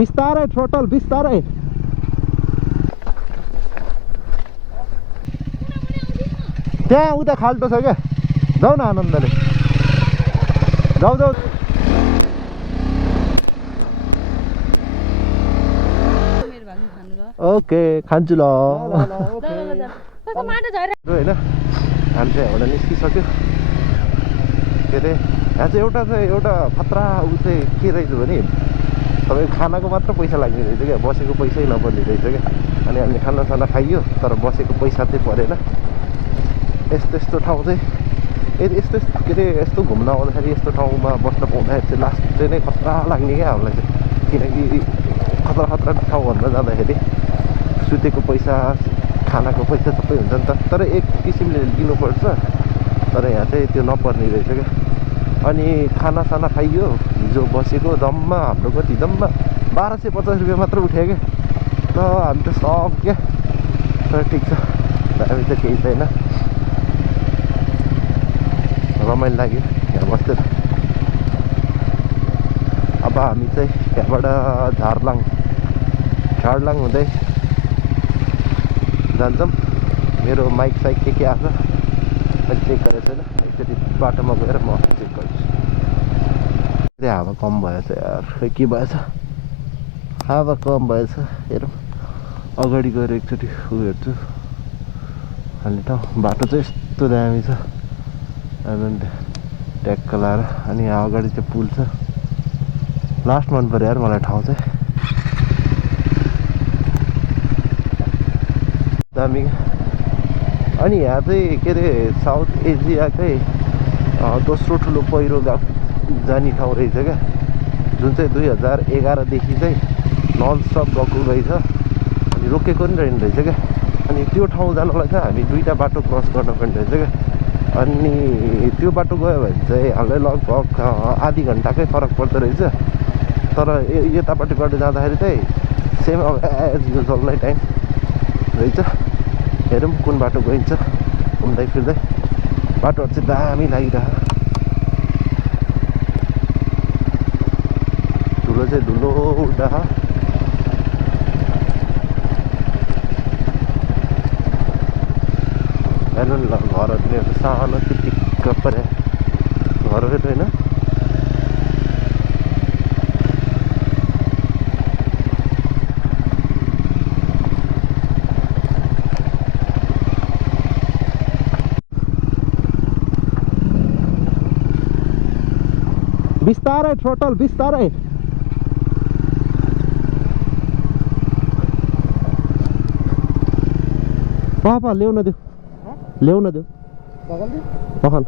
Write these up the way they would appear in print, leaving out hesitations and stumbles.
बिस्तारै थ्रोटल बिस्तारै त्यहाँ उता खाल्टो छ क्या जाऊ न आनन्दले जाऊ जाऊ ओके खान्छु ल होइन हामी चाहिँ यहाँबाट निस्किसक्यो के अरे यहाँ चाहिँ एउटा खतरा ऊ चाहिँ के रहेछ भने तपाईँको खानाको मात्र पैसा लाग्ने रहेछ क्या बसेको पैसै नपर्ने रहेछ क्या अनि हामीले खानासाना खाइयो तर बसेको पैसा चाहिँ परेन यस्तो ठाउँ चाहिँ यस्तो के अरे यस्तो घुम्न आउँदाखेरि यस्तो ठाउँमा बस्न पाउँदाखेरि चाहिँ लास्ट चाहिँ नै खतरा लाग्ने क्या हामीलाई चाहिँ किनकि खतरा ठाउँहरूमा जाँदाखेरि सुतेको पैसा खानाको पैसा सबै हुन्छ नि त तर एक किसिमले दिनुपर्छ तर यहाँ चाहिँ त्यो नपर्ने रहेछ क्या अनि खानासाना खाइयो हिजो बसेको जम्मा हाम्रो कति जम्मा 1250 रुपियाँ मात्र उठ्यो क्या त हामी त सक्यो तर ठिक छ हामी त केही छैन रमाइलो लाग्यो यहाँ बस्दै अब हामी चाहिँ यहाँबाट झारलाङ हुँदै जान्छौँ मेरो माइक साइक के आएको छ अहिले चेक गरेको छैन एकचोटि बाटोमा गएर म चेक गर्छु हावा कम भएछ यार खै के भएछ हावा कम भएछ हेरौँ अगाडि गएर एकचोटि उ हेर्छु खाली ठाउँ बाटो चाहिँ यस्तो दामी छ ट्याक्क लाएर अनि यहाँ अगाडि चाहिँ पुल छ लास्ट मन पऱ्यो यार मलाई ठाउँ चाहिँ दामी अनि यहाँ चाहिँ के अरे साउथ एसियाकै दोस्रो ठुलो पहिरो जाने ठाउँ रहेछ क्या जुन चाहिँ 2011देखि चाहिँ ननस्टप गएको रहेछ अनि रोकेको पनि रहेछ क्या अनि त्यो ठाउँ जानलाई चाहिँ हामी दुईवटा बाटो क्रस गर्नुपर्ने रहेछ क्या अनि त्यो बाटो गयो भने चाहिँ हामीलाई लगभग आधी घन्टाकै फरक पर्दो रहेछ तर यतापट्टिबाट जाँदाखेरि चाहिँ सेम अब एज युजल नै टाइम रहेछ हेरौँ कुन बाटो गइन्छ घुम्दै फिर्दै बाटोहरू चाहिँ दामी लागिरहेको धुलो चाहिँ धुलो उड्दा हेर्नु नि ल घरहरू पनि सानो चिटिक्क परे घरहरू त होइन बिस्तारै थ्रोटल बिस्तारै पापा ल्याउन देऊ पखाल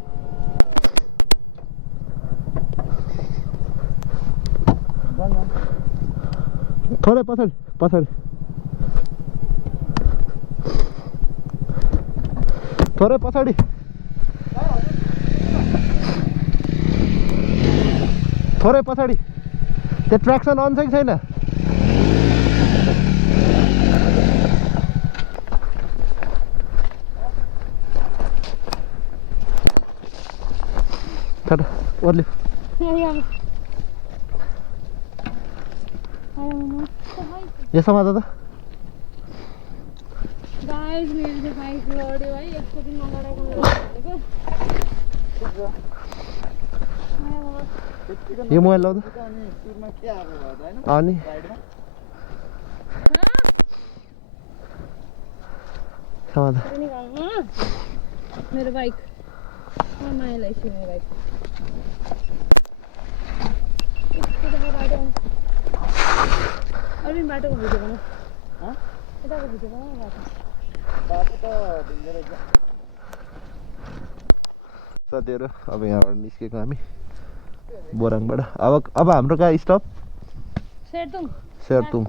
थोरै पछाडि थोरै पछाडि त्यो ट्र्याक्सन अन छ कि छैन ओर्ल्यो यो समाज त यो मोबाइल लाउँदा अनि समाज मेरो बाइक मायालाई मेरो बाइक अरू बाटोको भिडियो बनाऊ यताको भिडियो बनाऊ बाटो त ढिङ्गो रहेछ साथीहरू अब यहाँबाट निस्केको हामी बोराङबाट अब हाम्रो कहाँ स्टप सेरतुङ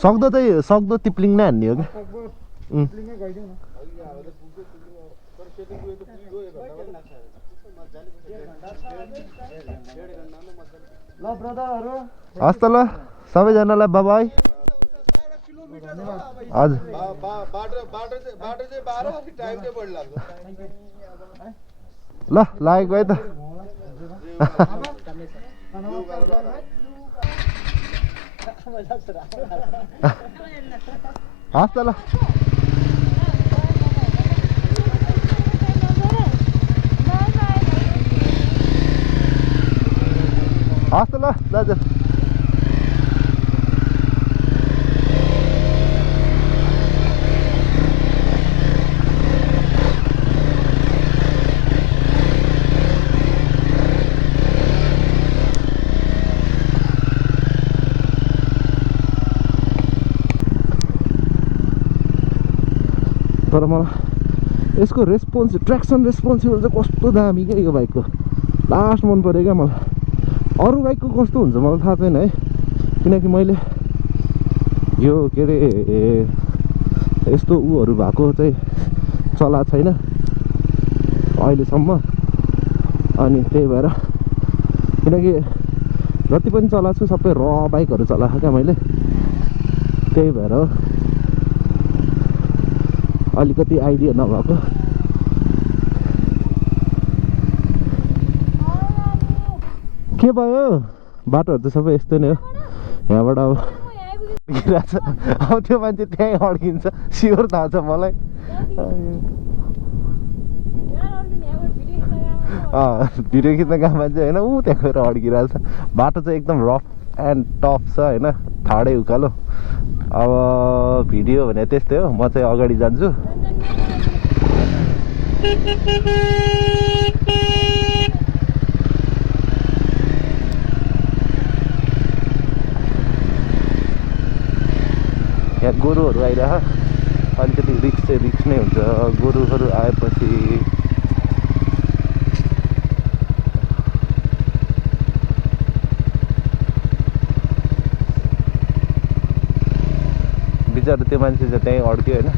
सक्दो तिप्लिङ नै हान्ने हो क्या हस् त ल सबैजनालाई बाबाई हजुर ल लागेको है त हाँस त ल हाँस त ल दाजु तर मलाई यसको ट्र्याक्सन रेस्पोन्सिबल चाहिँ कस्तो दामी क्या यो बाइकको लास्ट मन पऱ्यो क्या मलाई अरू बाइकको कस्तो हुन्छ मलाई थाहा छैन है किनकि मैले यो के अरे यस्तो उहरू भएको चाहिँ चलाएको छैन अहिलेसम्म अनि त्यही भएर किनकि जति पनि चलाएको छु सबै र बाइकहरू चलाएको क्या मैले त्यही भएर हो अलिकति आइडिया नभएको के भयो बाटोहरू त सबै यस्तै नै हो यहाँबाट अब अड्किरहेछ अब त्यो मान्छे त्यहीँ अड्किन्छ स्योर थाहा छ मलाई भिडियो खिच्न गएको मान्छे होइन ऊ त्यहाँ गएर अड्किरहेछ बाटो चाहिँ एकदम रफ एन्ड टफ छ होइन ठाडै उकालो अब भिडियो भने त्यस्तै हो म चाहिँ अगाडि जान्छु यहाँ गोरुहरू आइरह अलिकति रिक्स नै हुन्छ गोरुहरू आएपछि बिचारा त्यो मान्छे चाहिँ त्यहीँ अड्क्यो होइन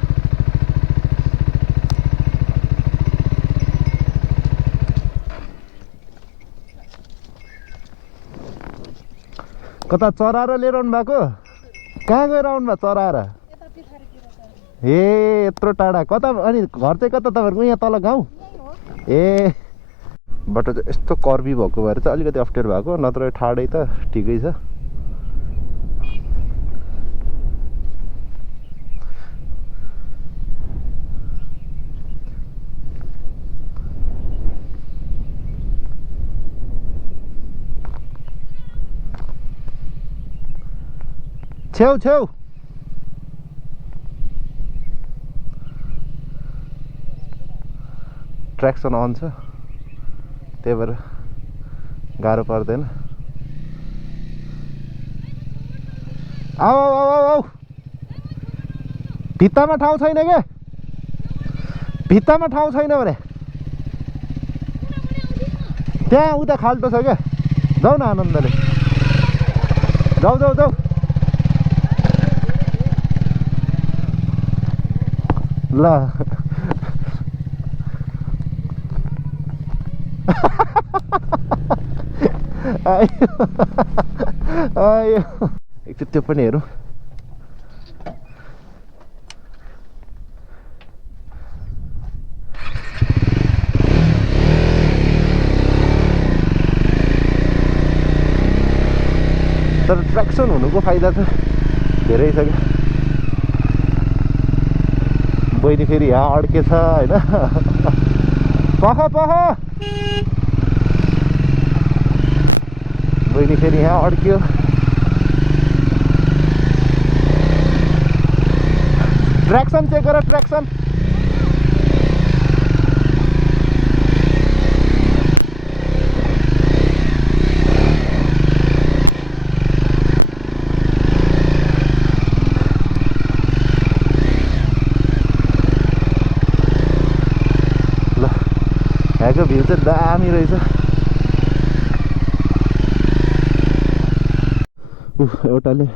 कता चराएर लिएर आउनु भएको कहाँ गएर आउनु भएको चराएर ए यत्रो टाढा कता अनि घर चाहिँ कता तपाईँहरूको यहाँ तल गाउँ ए बाटो चाहिँ यस्तो कर्बी भएको भएर चाहिँ अलिकति अप्ठ्यारो भएको नत्र ठाडै त ठिकै छ छेउ ट्र्याक्सन अन छ त्यही भएर गाह्रो पर्दैन आऊ भित्तामा ठाउँ छैन क्या भित्तामा ठाउँ छैन भने त्यहाँ उता खाल्टो छ क्या जाऊ न आनन्दले जाऊ ल आयो एकचोटि त्यो पनि हेरौँ तर ट्र्याक्सन हुनुको फाइदा त धेरै छ क्या बहिनी फेरि यहाँ अड्केछ होइन पख बहिनी फेरि यहाँ अड्क्यो ट्र्याक्सन चेक गर ट्र्याक्सन यहाँको भ्यू चाहिँ दामी रहेछ एउटाले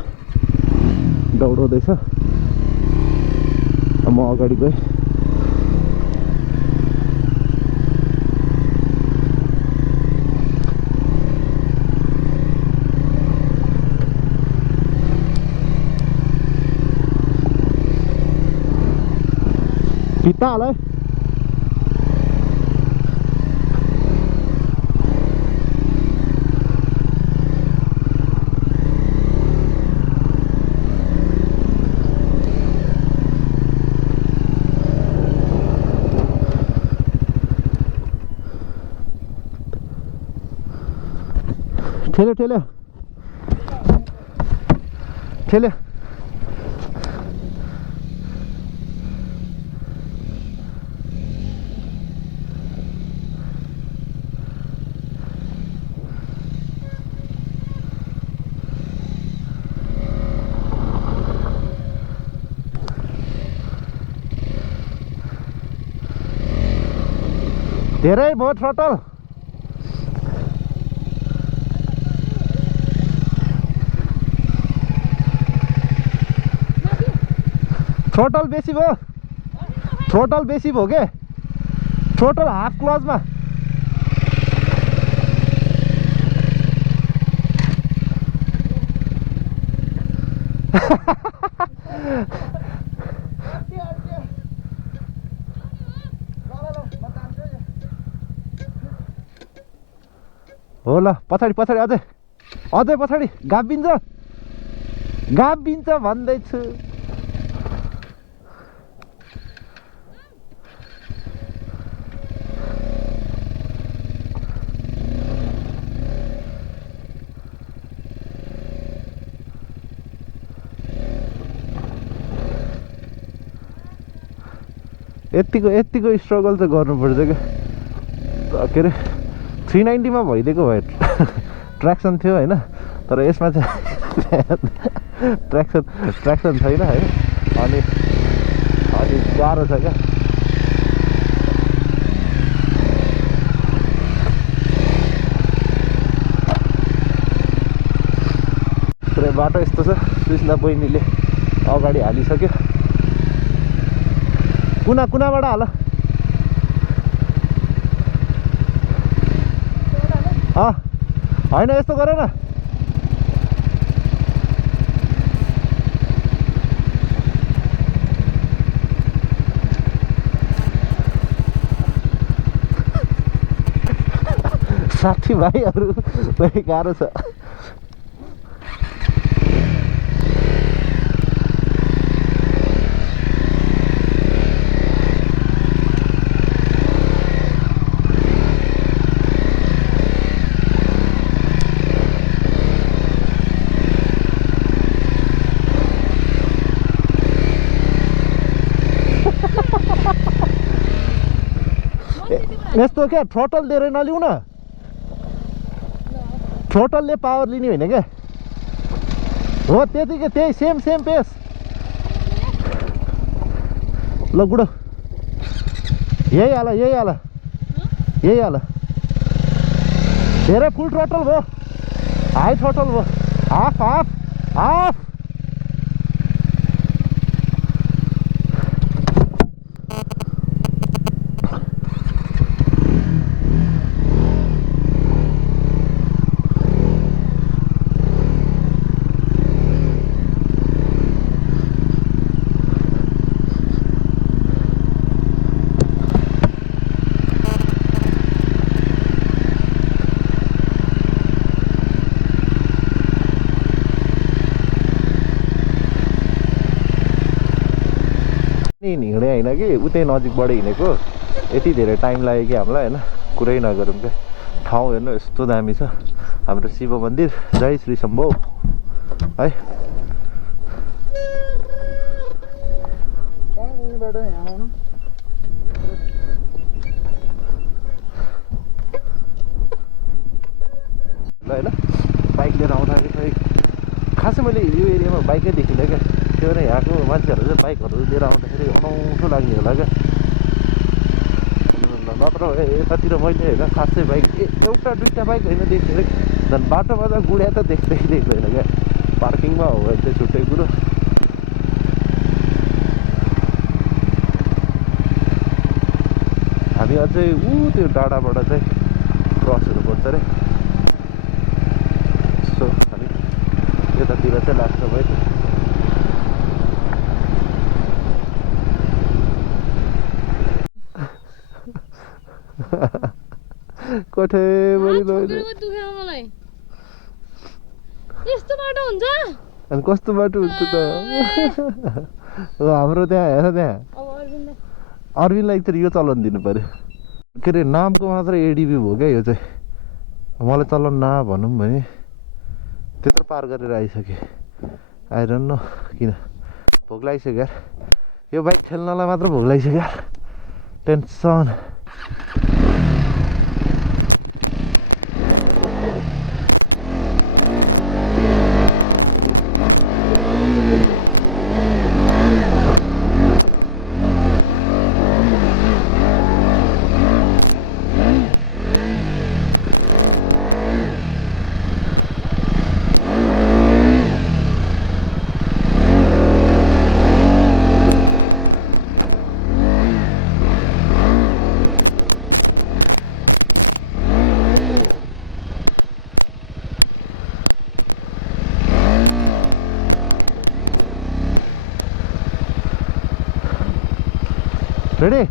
दौडाउँदैछ म अगाडि गएँ भित्ता हाल ठेल्यो ठेल्यो ठेल्यो धेरै भयो थ्रोटल थ्रोटल बेसी भयो थ्रोटल बेसी भयो के थ्रोटल हाफ क्लचमा हो ल पछाडि पछाडि अझै अझै पछाडि गाभिन्छ भन्दैछु यतिको स्ट्रगल चाहिँ गर्नुपर्छ क्या के अरे 390 मा भइदिएको भए ट्र्याक्सन थियो होइन तर यसमा चाहिँ ट्र्याक्सन छैन है अनि गाह्रो छ क्या पुरै बाटो यस्तो छ सुस्ना बहिनीले अगाडि हालिसक्यो कुनाबाट हाल होइन यस्तो गर न साथीभाइहरू गाह्रो छ यस्तो क्या थ्रोटल दिएर नलिउ न थ्रोटलले पावर लिने होइन क्या हो त्यतिकै त्यही सेम पेस ल गुडो यही हाल धेरै फुल थ्रोटल भयो हाई थ्रोटल भयो हाफ हिँडे होइन कि उतै नजिकबाट हिँडेको यति धेरै टाइम लाग्यो कि हामीलाई होइन कुरै नगरौँ क्या ठाउँ हेर्नु यस्तो दामी छ हाम्रो शिव मन्दिर जय श्री शम्भो है ल होइन बाइक लिएर आउँदाखेरि चाहिँ खासै मैले यो एरियामा बाइकै देखिनँ क्या त्यो नै यहाँको मान्छेहरू चाहिँ बाइकहरू लिएर आउँदाखेरि अनौठो लाग्ने होला क्या नत्र यतातिर मैले होइन खासै बाइक एउटा दुईवटा बाइक होइन देखेर झन् बाटोमा त गुडिया त देख्दैन क्या पार्किङमा हो भने चाहिँ छुट्टै कुरो हामी अझै त्यो डाँडाबाट चाहिँ क्रस हुनुपर्छ अरे सो हामी यतातिर चाहिँ लाग्छ भाइ कोठेभरि अनि कस्तो बाटो हुन्छ त हाम्रो त्यहाँ हेर त्यहाँ अरविन्दलाई चाहिँ यो चलाउन दिनु पर्यो के अरे नामको मात्र एडिबी भयो क्या यो चाहिँ मलाई चलाउन न भनौँ भने त्यत्रो पार गरेर आइसकेँ आई डोन्ट नो किन भोक लागिसक्यो यार यो बाइक खेल्नलाई मात्र भोक लागिसक्यो यार टेन्सन रेडी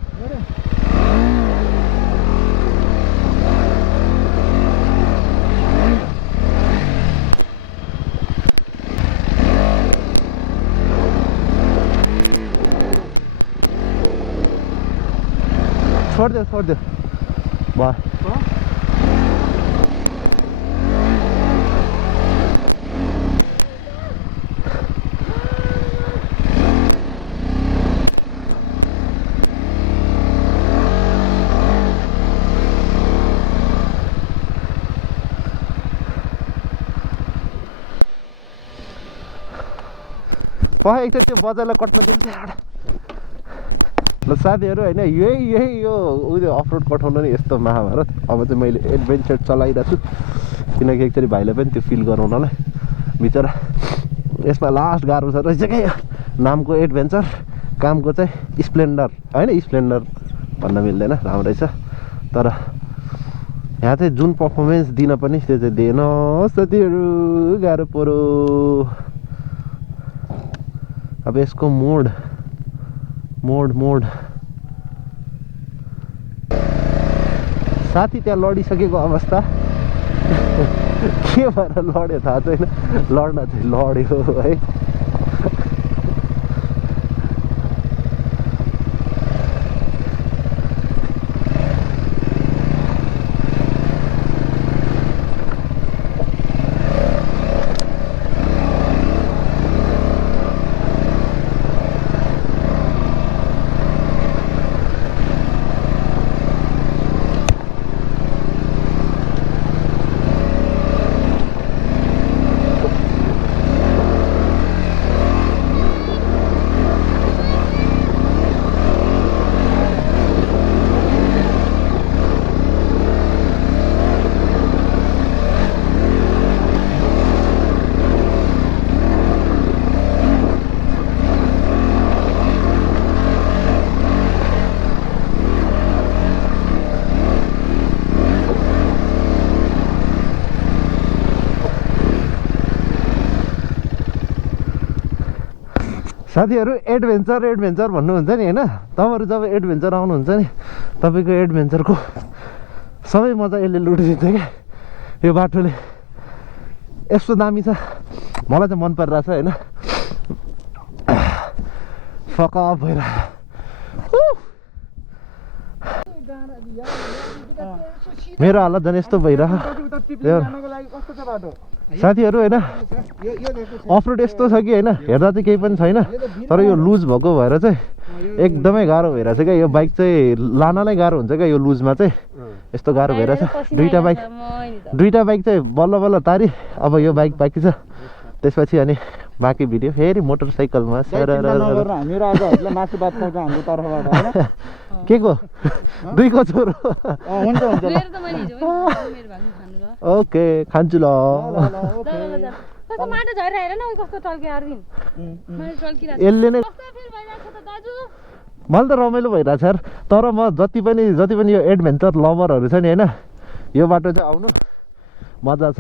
छोड़ दे वाह एकचोटि त्यो बजारलाई कट्न दिन्छ एउटा ल साथीहरू होइन यही यो उयो अफरोड कठाउनु नि यस्तो महाभारत अब चाहिँ मैले एडभेन्चर चलाइरहेको छु किनकि एकचोटि भाइलाई पनि त्यो फिल गराउनलाई बिचरा यसमा लास्ट गाह्रो छ रहेछ क्या नामको एडभेन्चर कामको चाहिँ स्प्लेन्डर होइन स्प्लेन्डर भन्न मिल्दैन राम्रै छ तर यहाँ चाहिँ जुन पर्फर्मेन्स दिन पनि त्यो चाहिँ दिएन साथीहरू गाह्रो पऱ्यो अब यसको मोड साथी त्यहाँ लडिसकेको अवस्था के भएर लड्यो थाहा छैन लड्न चाहिँ लड्यो है साथीहरू एडभेन्चर भन्नुहुन्छ नि होइन तपाईँहरू जब एडभेन्चर आउनुहुन्छ नि तपाईँको एडभेन्चरको सबै मजा यसले लुटिदिन्छ क्या यो बाटोले यस्तो दामी छ मलाई चाहिँ मन परिरहेछ होइन फकअप भइरहेको मेरो हालत झन् यस्तो भइरहेको साथीहरू होइन अफरोड यस्तो छ कि होइन हेर्दा चाहिँ केही पनि छैन तर यो लुज भएको भएर चाहिँ एकदमै गाह्रो भइरहेछ क्या यो बाइक चाहिँ लानलाई गाह्रो हुन्छ क्या यो लुजमा चाहिँ यस्तो गाह्रो भइरहेछ दुईटा बाइक चाहिँ बल्ल बल्ल तारी अब यो बाइक बाँकी छ त्यसपछि अनि बाँकी भिडियो फेरि मोटरसाइकलमा के को दुईको छोरो ओके खान्छु ल यसले नै मलाई त रमाइलो भइरहेछ यार तर म जति पनि यो एडभेन्चर लभरहरू छ नि होइन यो बाटो चाहिँ आउनु मजा छ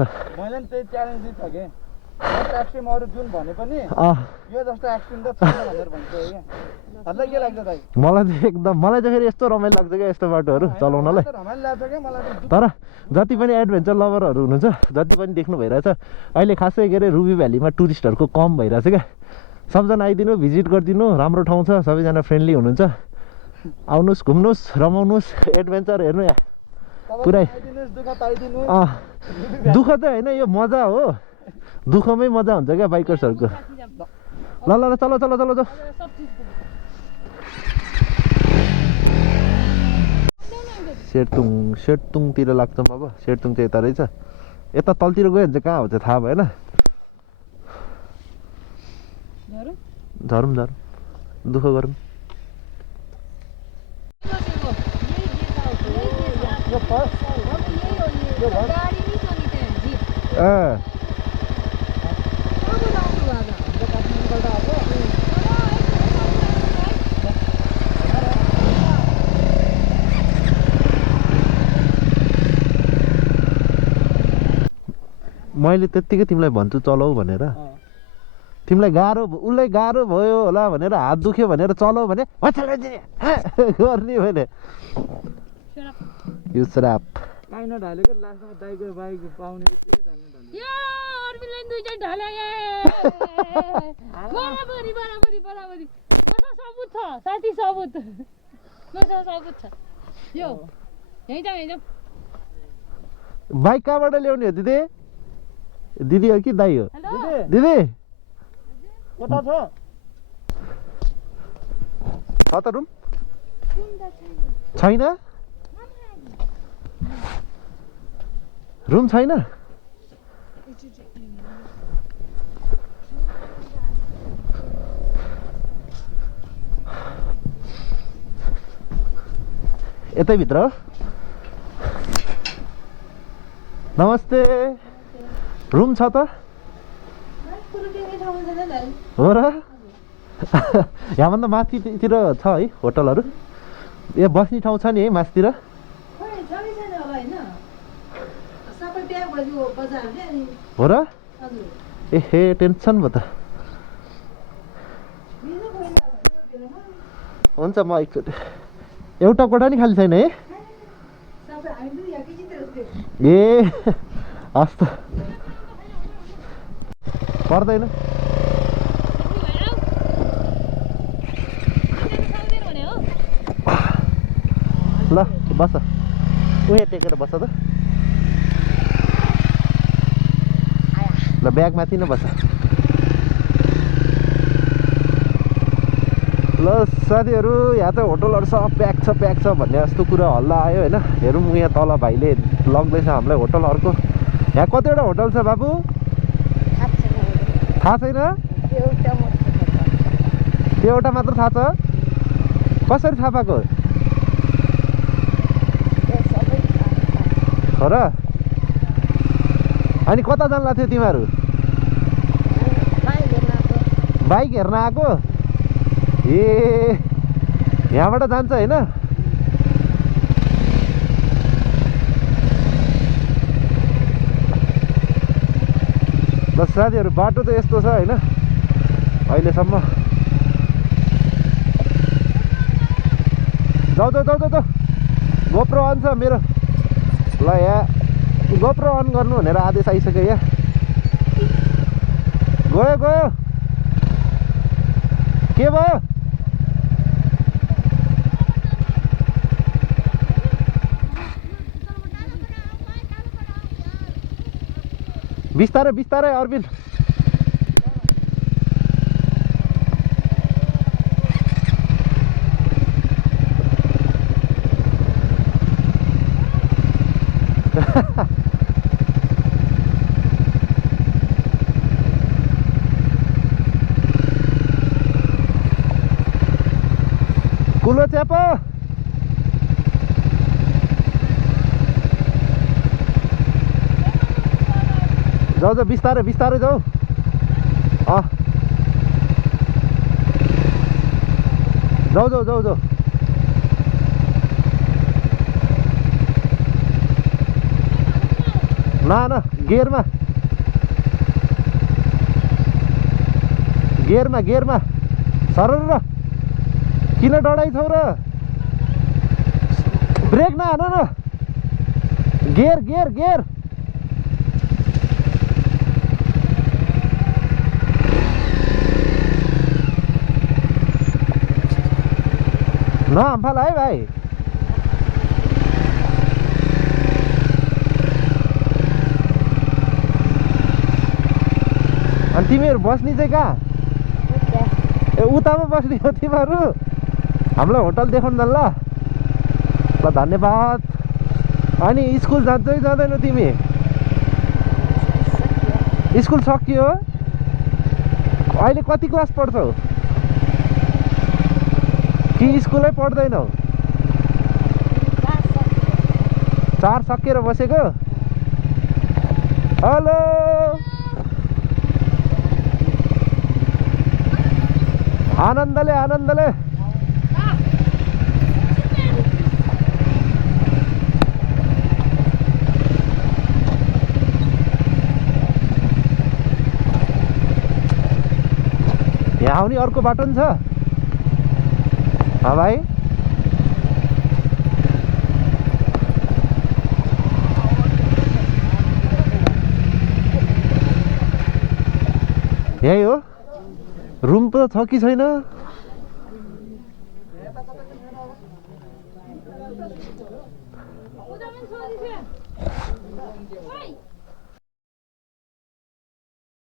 मलाई चाहिँ फेरि यस्तो रमाइलो लाग्छ क्या यस्तो बाटोहरू चलाउनलाई तर जति पनि एडभेन्चर लभरहरू हुनुहुन्छ जति पनि देख्नु भइरहेछ अहिले खासै के अरे रुबी भ्यालीमा टुरिस्टहरूको कम भइरहेछ क्या सबजना आइदिनु भिजिट गरिदिनु राम्रो ठाउँ छ सबैजना फ्रेन्डली हुनुहुन्छ आउनुहोस् घुम्नुहोस् रमाउनुहोस् एडभेन्चर हेर्नु यहाँ पुरै दुःख चाहिँ होइन यो मजा हो दुःखमै मजा हुन्छ क्या बाइकर्सहरूको ल ल ल चलो चलो चलो चलो सेरतुङतिर लाग्छौँ अब सेरतुङ चाहिँ यता रहेछ यता तलतिर गयो भने चाहिँ कहाँ हो चाहिँ थाहा भएन झरौँ झरौँ दुःख गरौँ मैले त्यत्तिकै तिमीलाई भन्छु चलाऊ भनेर तिमीलाई गाह्रो उसलाई गाह्रो भयो होला भनेर हात दुख्यो भनेर चलाऊ भने गर्ने मैले यो श्राप काइन ढालेको लास्टमा दाइको बाइक पाउने बित्तिकै ढाल्ने यो अर्बिनलाई दुईटा ढाल्या बराबरी बराबरी बराबरी मसँग सबुत छ साथी सबुत मसँग सबुत छ यो यही जाऊ बाइक कहाँबाट ल्याउने हो दिदी दिदी हो कि दाइ हो दिदी कता छ छ त रुम छैन रुम छैन यतै भित्र हो नमस्ते रुम छ त हो र यहाँभन्दा माथितिर छ है होटलहरू ए बस्ने ठाउँ छ नि है माथितिर हो र ए टेन्सन भयो त हुन्छ म एकचोटि एउटा कोठा नि खाली छैन है ए हस् त पर्दैन ल बस उयो टेकेर बस त ल ब्याग माथि नै बस ल साथीहरू यहाँ त होटलहरू सब प्याक छ भन्ने जस्तो कुरा हल्ला आयो होइन हेरौँ यहाँ तल भाइले लग्दैछ हामीलाई होटलहरूको यहाँ कतिवटा होटल छ बाबु थाहा छैन त्यो एउटा मात्र थाहा छ कसरी थाहा पाएको हो र अनि कता जान्ला थियो तिमीहरू बाइक हेर्न आएको ए यहाँबाट जान्छ होइन ल साथीहरू बाटो त यस्तो छ होइन अहिलेसम्म जाऊ जाऊ जाऊ जाऊ गोप्रो अन छ मेरो ल यहाँ गोप्रो अन गर्नु भनेर आदेश आइसक्यो यहाँ गयो गयो के भयो बिस्तारै बिस्तारै अरविन्द कुलो च्यापो जाऊ जाऊ बिस्तारै बिस्तारै जाऊ जाऊ जाऊ जाऊ जाऊ न गियरमा गियरमा गियरमा सरर र किन डढाइ छौ र ब्रेक नहान न गियर गियर गियर नफाल है भाइ अनि तिमीहरू बस्ने चाहिँ कहाँ ए उतामा बस्ने हो तिमीहरू हामीलाई होटल देखाउनु न ल धन्यवाद अनि स्कुल जान्छौ कि जाँदैनौ तिमी स्कुल सकियो अहिले कति क्लास पढ्छौ कि स्कुलै पढ्दैनौ 4 सकिएर बसेको हेलो आनन्दले आनन्दले यहाँ आउने अर्को बाटो नि छ भाइ यही हो रुम पो छ कि छैन